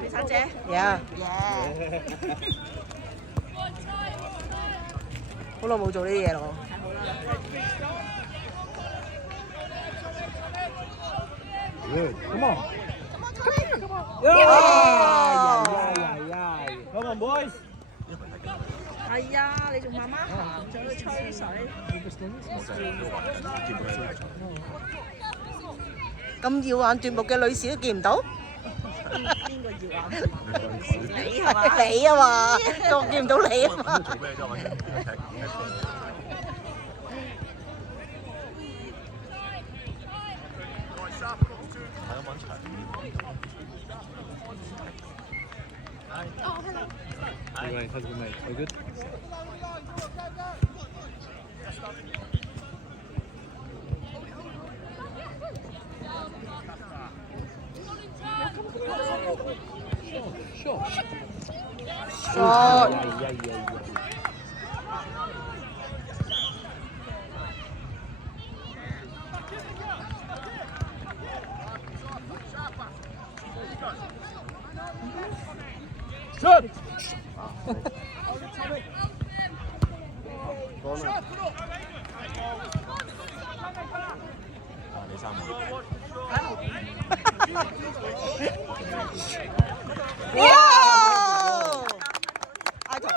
飛山姐。Yeah，好耐冇做呢啲嘢咯。Good. Come on. Come on, boys. 係啊，你仲慢慢行咗去吹水。咁耀眼奪目嘅女士都見唔到？邊個要啊？你係嘛？你啊嘛，我見唔到你啊嘛。做咩啫？揾Anyway, how's it mate? All good? Sure. Shot. Shot. Wow！ 阿彤，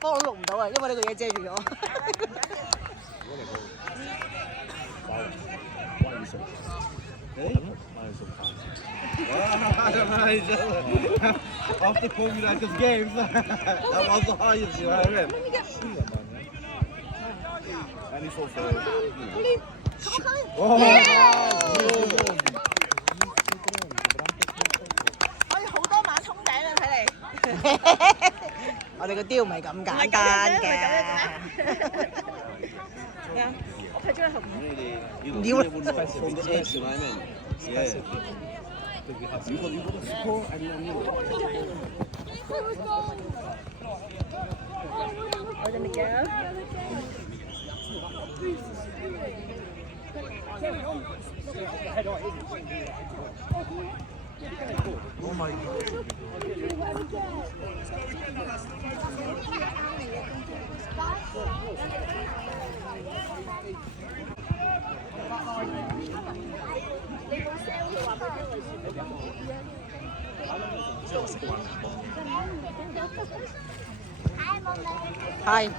幫我錄唔到啊，因為呢個嘢遮住咗。After Formula's games, that was the highest, you know what I mean? And he's also... Oh! 可以好多馬衝頂啊！睇嚟。我哋個 deal 唔係咁簡單嘅。係啊，我睇咗你後面。You would know from the edge, you know what I mean? Yeah. You got to score and then you我哋咪嘅。Oh my god！ 係。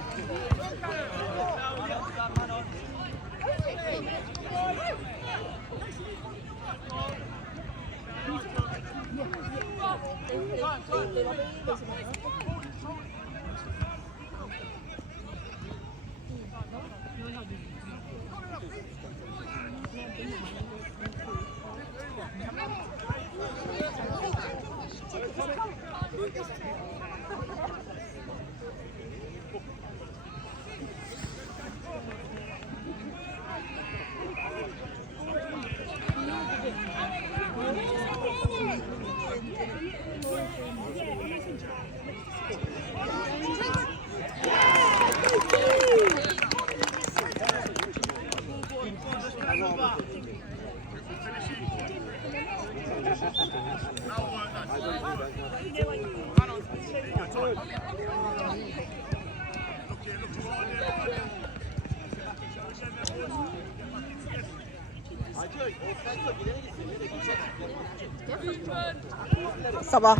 10啊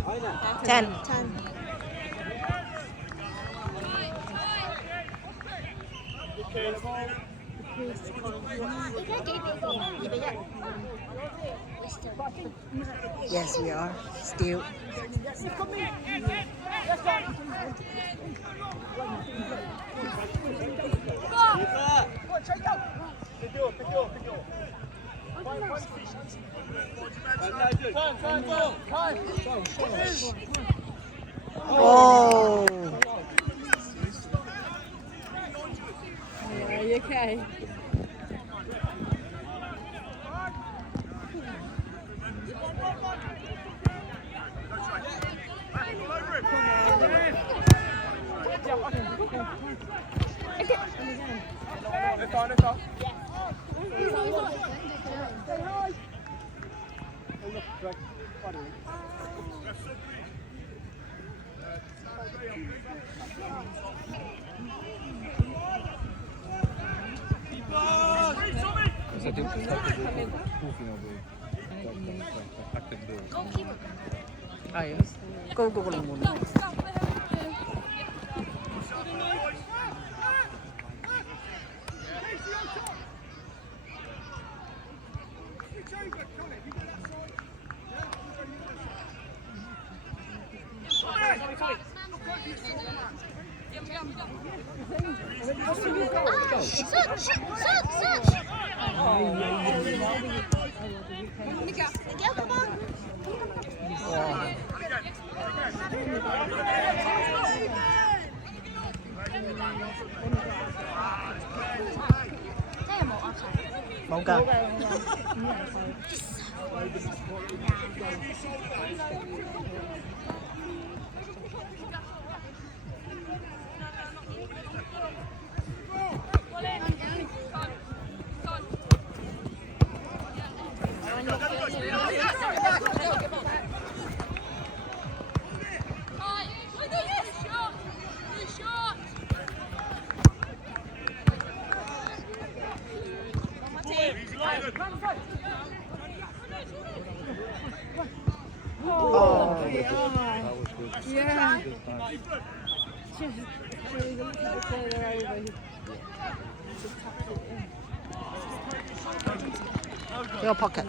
，10。Yes, we are still. Oh. Are you okay? 係高過個龍門。冇㗎。呢個 pocket。